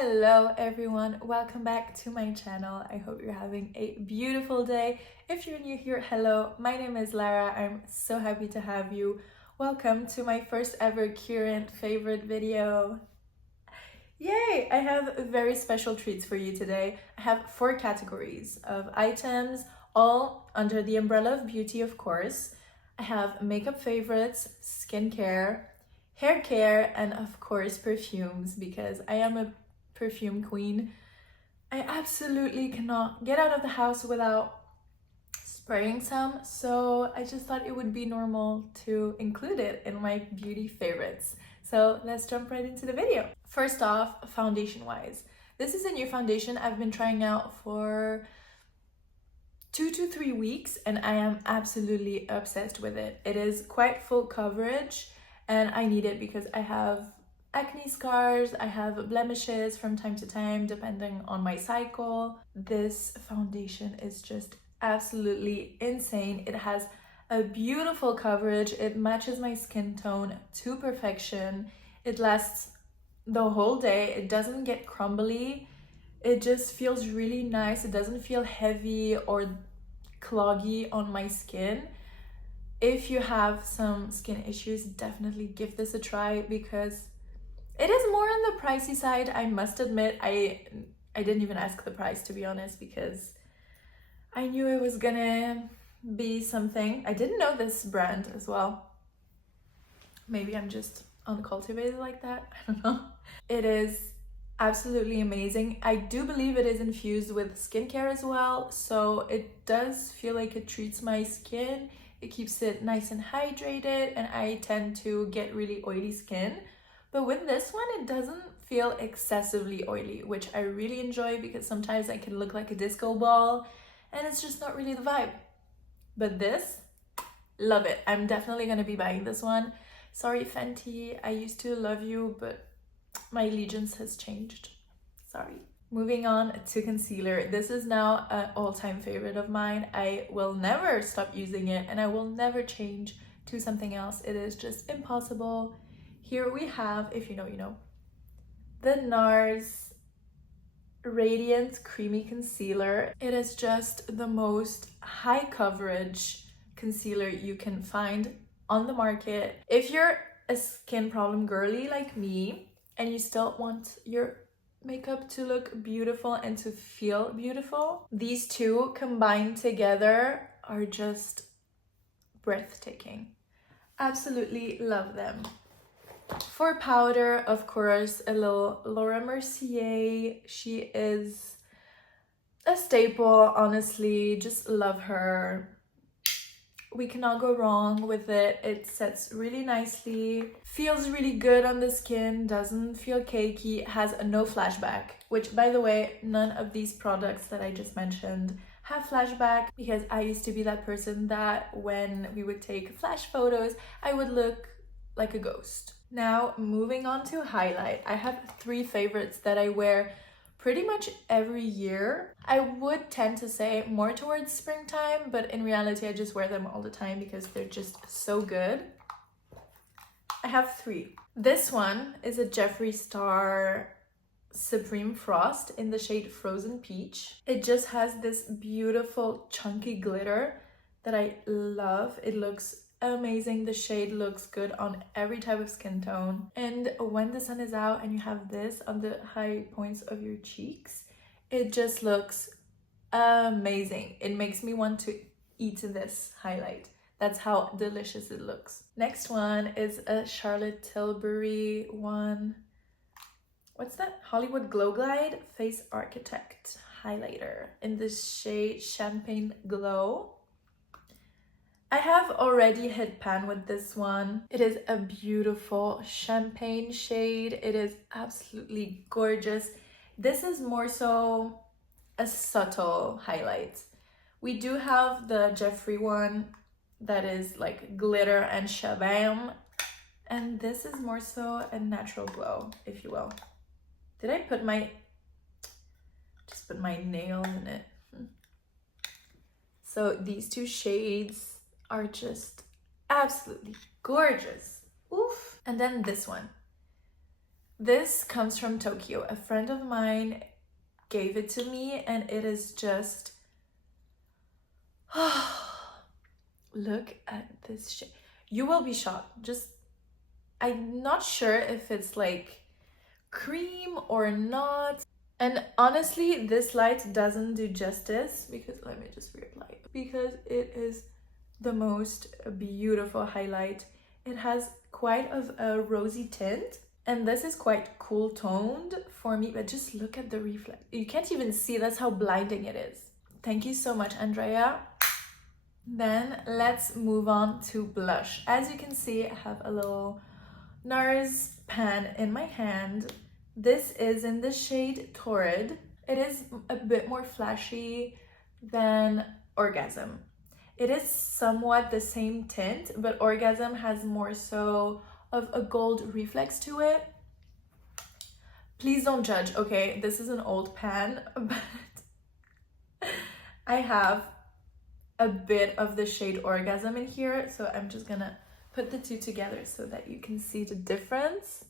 Hello everyone, welcome back to my channel. I hope you're having a beautiful day. If you're new here, hello, my name is Lara. I'm so happy to have you. Welcome to my first ever current favorite video. Yay! I have very special treats for you today. I have 4 categories of items, all under the umbrella of beauty, of course. I have makeup favorites, skincare, hair care, and of course perfumes, because I am a perfume queen. I absolutely cannot get out of the house without spraying some, so I just thought it would be normal to include it in my beauty favorites. So let's jump right into the video. First off, foundation wise, this is a new foundation I've been trying out for 2 to 3 weeks and I am absolutely obsessed with it. It is quite full coverage and I need it because I have acne scars, I have blemishes from time to time depending on my cycle. This foundation is just absolutely insane. It has a beautiful coverage, it matches my skin tone to perfection, it lasts the whole day, it doesn't get crumbly, it just feels really nice, it doesn't feel heavy or cloggy on my skin. If you have some skin issues, definitely give this a try because it is more on the pricey side, I must admit. I didn't even ask the price, to be honest, because I knew it was gonna be something. I didn't know this brand as well. Maybe I'm just uncultivated like that, I don't know. It is absolutely amazing. I do believe it is infused with skincare as well, so it does feel like it treats my skin. It keeps it nice and hydrated, and I tend to get really oily skin. But with this one, it doesn't feel excessively oily, which I really enjoy because sometimes I can look like a disco ball and it's just not really the vibe. But this, love it. I'm definitely gonna be buying this one. Sorry, Fenty, I used to love you, but my allegiance has changed. Sorry. Moving on to concealer. This is now an all-time favorite of mine. I will never stop using it and I will never change to something else. It is just impossible. Here we have, if you know, you know, the NARS Radiant Creamy Concealer. It is just the most high coverage concealer you can find on the market. If you're a skin problem girly like me and you still want your makeup to look beautiful and to feel beautiful, these two combined together are just breathtaking. Absolutely love them. For powder, of course, a little Laura Mercier. She is a staple, honestly, just love her. We cannot go wrong with it. It sets really nicely, feels really good on the skin, doesn't feel cakey, has a no flashback, which, by the way, none of these products that I just mentioned have flashback, because I used to be that person that when we would take flash photos, I would look like a ghost. Now, moving on to highlight. I have 3 favorites that I wear pretty much every year. I would tend to say more towards springtime, but in reality I just wear them all the time because they're just so good. I have 3. This one is a Jeffree Star Supreme Frost in the shade Frozen Peach. It just has this beautiful chunky glitter that I love. It looks amazing. The shade looks good on every type of skin tone, and when the sun is out and you have this on the high points of your cheeks, it just looks amazing. It makes me want to eat this highlight. That's how delicious it looks. Next one is a Charlotte Tilbury one. What's that? Hollywood Glow Glide Face Architect highlighter in the shade Champagne Glow. I have already hit pan with this one. It is a beautiful champagne shade. It is absolutely gorgeous. This is more so a subtle highlight. We do have the Jeffree one that is like glitter and shabam, and this is more so a natural glow, if you will. Did I put just put my nail in it? So these 2 shades are just absolutely gorgeous. Oof. And then this one. This comes from Tokyo. A friend of mine gave it to me and it is just look at this shade. You will be shocked. Just I'm not sure if it's like cream or not. And honestly, this light doesn't do justice because let me just reapply it because it is the most beautiful highlight. It has quite of a rosy tint and this is quite cool toned for me, but just look at the reflex. You can't even see, that's how blinding it is. Thank you so much, Andrea. Then let's move on to blush. As you can see, I have a little NARS pan in my hand. This is in the shade Torrid. It is a bit more flashy than Orgasm. It is somewhat the same tint, but Orgasm has more so of a gold reflex to it. Please don't judge, okay? This is an old pan, but I have a bit of the shade Orgasm in here, so I'm just gonna put the two together so that you can see the difference.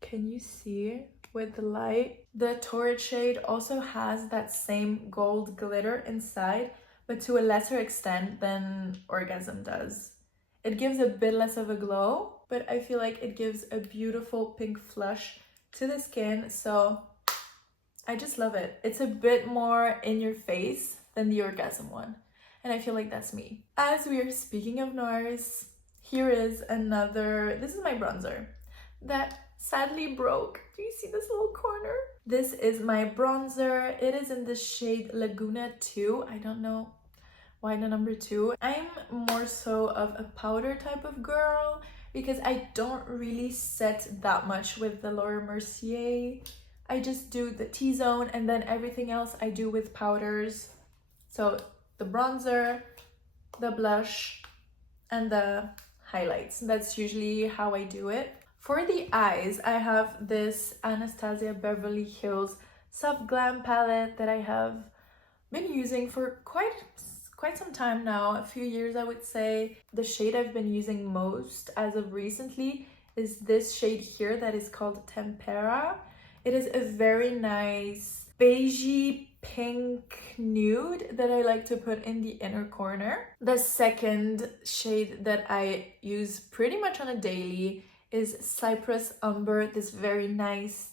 Can you see with the light? The Torrid shade also has that same gold glitter inside, but to a lesser extent than Orgasm does. It gives a bit less of a glow, but I feel like it gives a beautiful pink flush to the skin, so I just love it. It's a bit more in your face than the Orgasm one, and I feel like that's me. As we are speaking of NARS, here is another, this is my bronzer that sadly broke. Do you see this little corner? This is my bronzer. It is in the shade Laguna 2. I don't know why the number 2. I'm more so of a powder type of girl because I don't really set that much with the Laura Mercier. I just do the T-zone and then everything else I do with powders. So the bronzer, the blush, and the highlights. That's usually how I do it. For the eyes, I have this Anastasia Beverly Hills Soft Glam palette that I have been using for quite some time now, a few years I would say. The shade I've been using most as of recently is this shade here that is called Tempera. It is a very nice beigey pink nude that I like to put in the inner corner. The second shade that I use pretty much on a daily is Cypress Umber. This very nice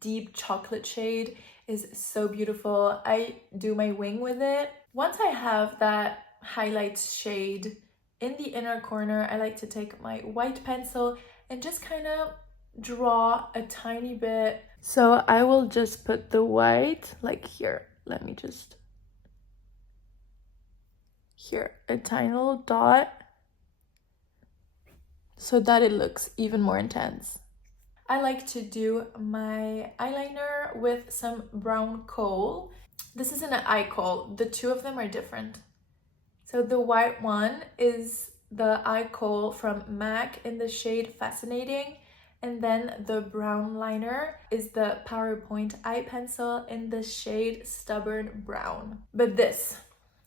deep chocolate shade is so beautiful. I do my wing with it. Once I have that highlight shade in the inner corner, I like to take my white pencil and just kind of draw a tiny bit. So I will just put the white like here. Let me just, here, a tiny little dot so that it looks even more intense. I like to do my eyeliner with some brown coal. This is an eye coal. The two of them are different. So the white one is the eye coal from MAC in the shade Fascinating. And then the brown liner is the PowerPoint eye pencil in the shade Stubborn Brown. But this,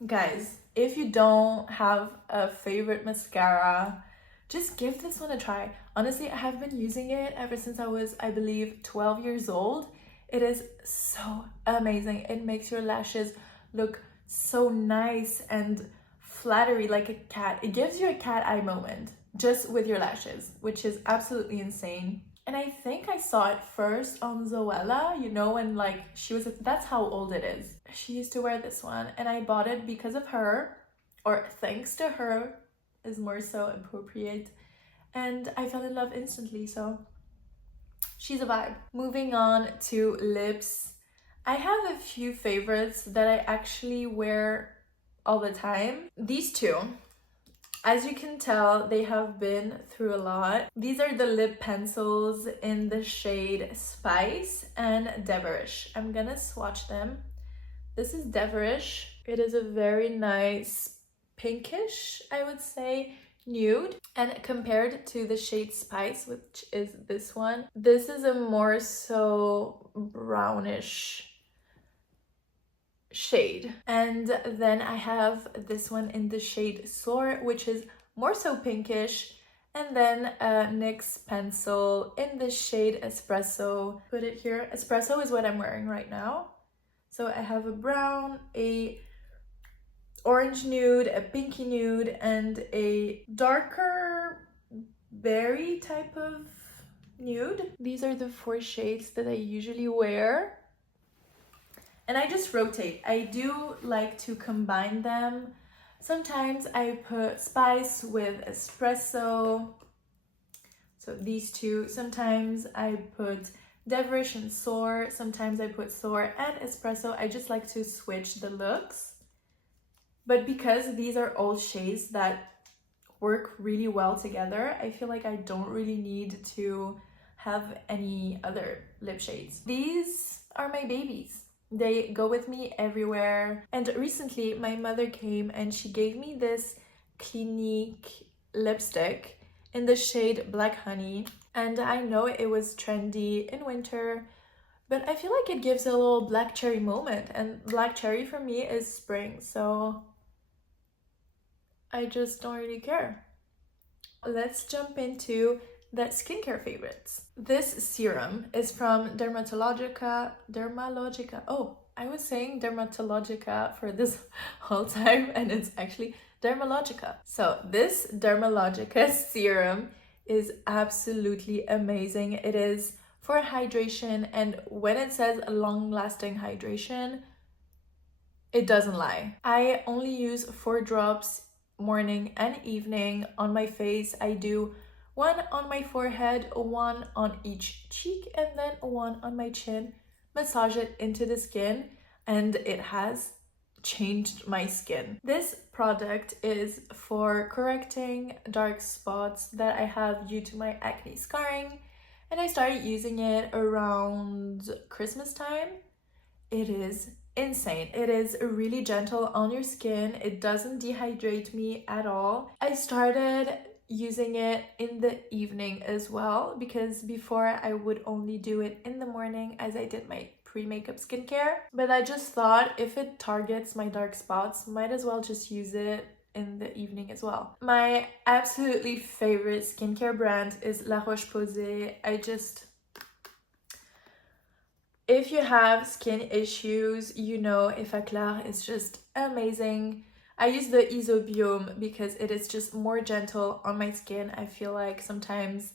guys, if you don't have a favorite mascara, just give this one a try. Honestly, I have been using it ever since I was, I believe, 12 years old. It is so amazing. It makes your lashes look so nice and flattery like a cat. It gives you a cat eye moment just with your lashes, which is absolutely insane. And I think I saw it first on Zoella, you know, when like she was, that's how old it is. She used to wear this one and I bought it because of her, or thanks to her is more so appropriate. And I fell in love instantly, so she's a vibe. Moving on to lips. I have a few favorites that I actually wear all the time. These two, as you can tell, they have been through a lot. These are the lip pencils in the shade Spice and Deverish. I'm gonna swatch them. This is Deverish. It is a very nice pinkish, I would say, nude. And compared to the shade Spice, which is this one, this is a more so brownish shade. And then I have this one in the shade Soar, which is more so pinkish, And then a NYX pencil in the shade Espresso. Put it here. Espresso is what I'm wearing right now. So I have a brown, a orange nude, a pinky nude, and a darker berry type of nude. These are the 4 shades that I usually wear. And I just rotate. I do like to combine them. Sometimes I put spice with espresso. So these two. Sometimes I put Devrish and Soar. Sometimes I put Soar and espresso. I just like to switch the looks. But because these are all shades that work really well together, I feel like I don't really need to have any other lip shades. These are my babies. They go with me everywhere. And recently my mother came and she gave me this Clinique lipstick in the shade Black Honey. And I know it was trendy in winter, but I feel like it gives a little black cherry moment. And black cherry for me is spring, so I just don't really care. Let's jump into the skincare favorites. This serum is from Dermatologica. Oh, I was saying Dermatologica for this whole time and it's actually Dermalogica. So this Dermalogica serum is absolutely amazing. It is for hydration, and when it says long-lasting hydration, it doesn't lie. I only use 4 drops morning and evening on my face. I do 1 on my forehead, 1 on each cheek, and then 1 on my chin. Massage it into the skin, and it has changed my skin. This product is for correcting dark spots that I have due to my acne scarring, and I started using it around Christmas time. It is insane. It is really gentle on your skin. It doesn't dehydrate me at all. I started using it in the evening as well, because before I would only do it in the morning as I did my pre-makeup skincare. But I just thought if it targets my dark spots, might as well just use it in the evening as well. My absolutely favorite skincare brand is La Roche-Posay. If you have skin issues, you know Effaclar is just amazing. I use the Isobiome because it is just more gentle on my skin. I feel like sometimes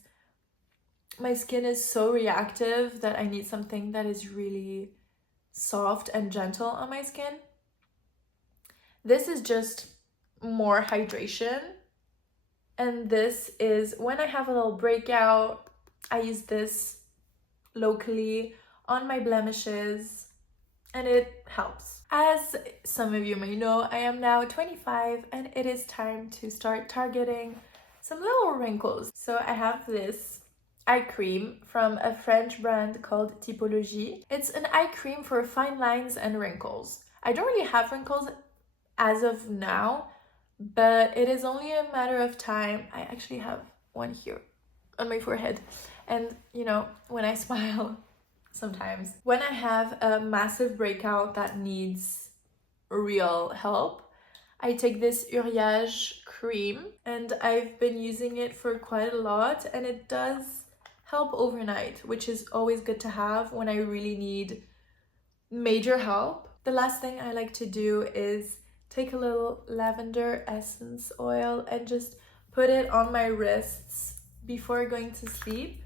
my skin is so reactive that I need something that is really soft and gentle on my skin. This is just more hydration. And this is when I have a little breakout, I use this locally on my blemishes, and it helps. As some of you may know, I am now 25 and it is time to start targeting some little wrinkles. So I have this eye cream from a French brand called Typologie. It's an eye cream for fine lines and wrinkles. I don't really have wrinkles as of now, but it is only a matter of time. I actually have one here on my forehead, and you know, when I smile, sometimes when I have a massive breakout that needs real help, I take this Uriage cream, and I've been using it for quite a lot, and it does help overnight, which is always good to have when I really need major help. The last thing I like to do is take a little lavender essence oil and just put it on my wrists before going to sleep.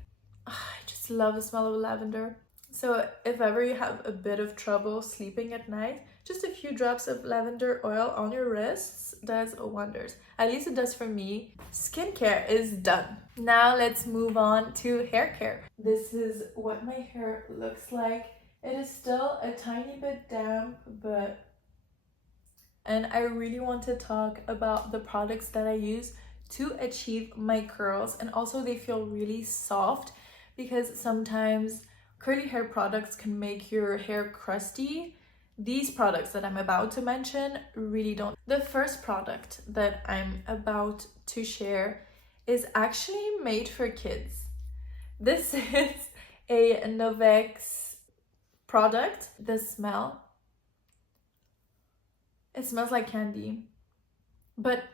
I just love the smell of lavender. So if ever you have a bit of trouble sleeping at night, just a few drops of lavender oil on your wrists does wonders. At least it does for me. Skincare is done. Now let's move on to hair care. This is what my hair looks like. It is still a tiny bit damp, and I really want to talk about the products that I use to achieve my curls, and also they feel really soft, because sometimes curly hair products can make your hair crusty. These products that I'm about to mention really don't. The first product that I'm about to share is actually made for kids. This is a Novex product. The smell, it smells like candy, but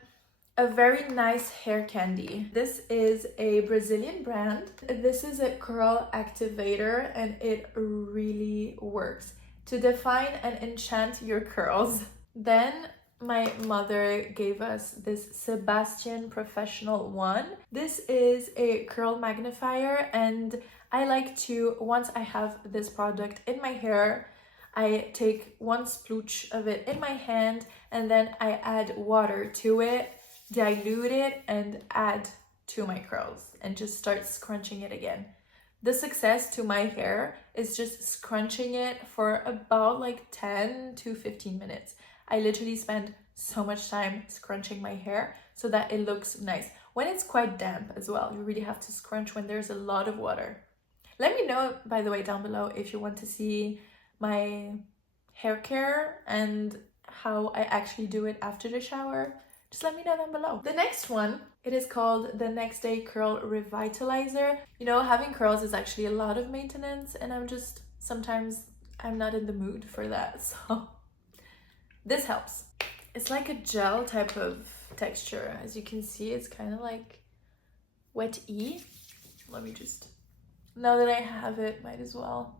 a very nice hair candy. This is a Brazilian brand. This is a curl activator and it really works to define and enchant your curls. Then my mother gave us this Sebastian Professional one. This is a curl magnifier and I like to, once I have this product in my hair, I take one sploosh of it in my hand and then I add water to it, dilute it, and add to my curls and just start scrunching it again. The success to my hair is just scrunching it for about like 10 to 15 minutes. I literally spend so much time scrunching my hair so that it looks nice. When it's quite damp as well, you really have to scrunch when there's a lot of water. Let me know, by the way, down below if you want to see my hair care and how I actually do it after the shower. Just let me know down below. The next one, it is called the Next Day Curl Revitalizer. You know, having curls is actually a lot of maintenance and sometimes I'm not in the mood for that, so this helps. It's like a gel type of texture. As you can see, it's kind of like wet-y. Let me just, now that I have it, might as well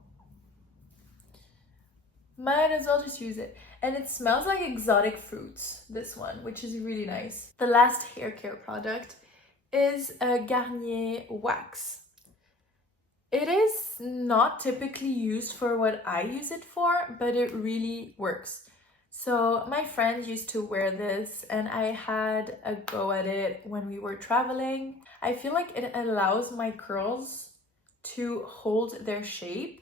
just use it. And it smells like exotic fruits, this one, which is really nice. The last hair care product is a Garnier wax. It is not typically used for what I use it for, but it really works. So my friend used to wear this and I had a go at it when we were traveling. I feel like it allows my curls to hold their shape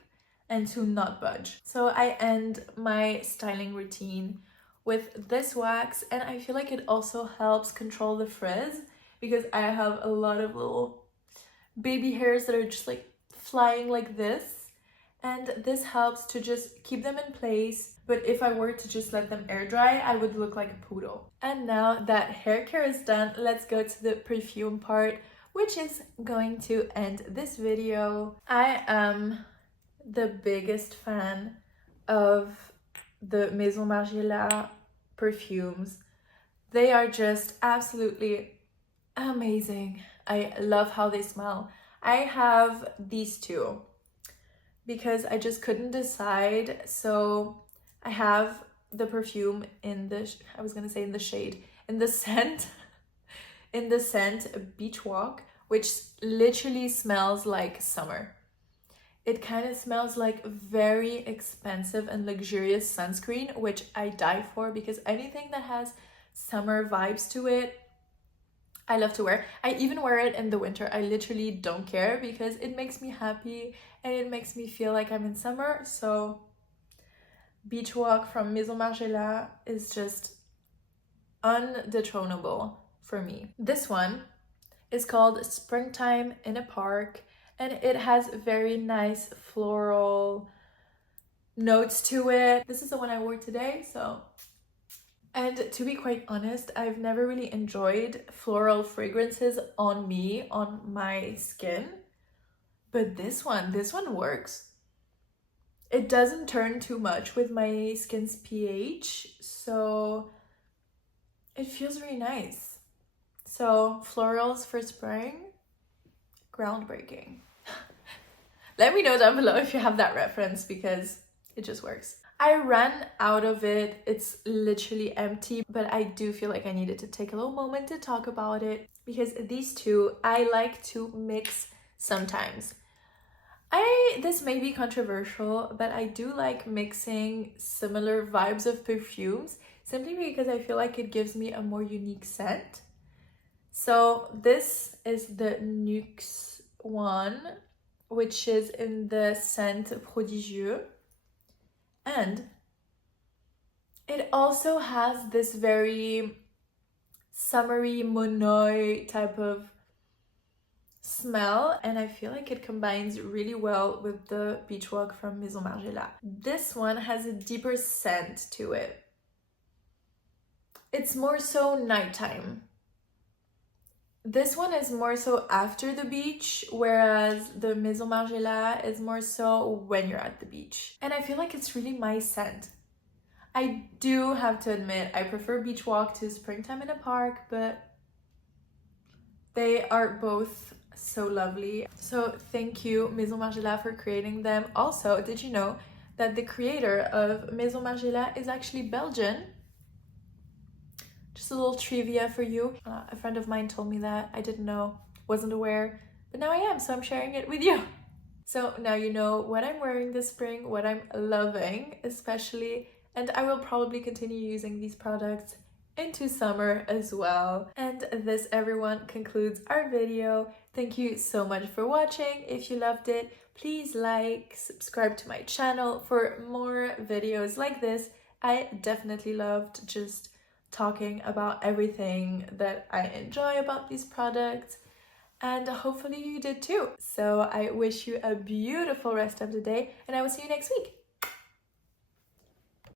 and to not budge. So I end my styling routine with this wax and I feel like it also helps control the frizz because I have a lot of little baby hairs that are just like flying like this, and this helps to just keep them in place. But if I were to just let them air dry, I would look like a poodle. And now that hair care is done, let's go to the perfume part, which is going to end this video. I am the biggest fan of the Maison Margiela perfumes. They are just absolutely amazing. I love how they smell. I have these two because I just couldn't decide. So I have the perfume in the, I was gonna say in the shade, in the scent, in the scent Beach Walk, which literally smells like summer. It kind of smells like very expensive and luxurious sunscreen, which I die for because anything that has summer vibes to it, I love to wear. I even wear it in the winter. I literally don't care because it makes me happy and it makes me feel like I'm in summer. So Beach Walk from Maison Margiela is just undethronable for me. This one is called Springtime in a Park and it has very nice floral notes to it. This is the one I wore today, so. And to be quite honest, I've never really enjoyed floral fragrances on me, on my skin. But this one works. It doesn't turn too much with my skin's pH, so it feels really nice. So florals for spring, groundbreaking. Let me know down below if you have that reference because it just works. I ran out of it. It's literally empty, but I do feel like I needed to take a little moment to talk about it because these two I like to mix sometimes. This may be controversial, but I do like mixing similar vibes of perfumes simply because I feel like it gives me a more unique scent. So this is the Nuxe one, which is in the scent Prodigieux. And it also has this very summery Monoi type of smell, and I feel like it combines really well with the Beach Walk from Maison Margiela. This one has a deeper scent to it. It's more so nighttime. This one is more so after the beach, whereas the Maison Margiela is more so when you're at the beach. And I feel like it's really my scent. I do have to admit, I prefer Beach Walk to Springtime in a Park, but They are both so lovely. So thank you Maison Margiela for creating them. Also, did you know that the creator of Maison Margiela is actually Belgian? Just a little trivia for you. A friend of mine told me that. I didn't know, wasn't aware, but now I am, so I'm sharing it with you. So now you know what I'm wearing this spring, what I'm loving especially, and I will probably continue using these products into summer as well. And this, everyone, concludes our video. Thank you so much for watching. If you loved it, please like, subscribe to my channel for more videos like this. I definitely loved just talking about everything that I enjoy about these products, and hopefully you did too. So I wish you a beautiful rest of the day, and I will see you next week.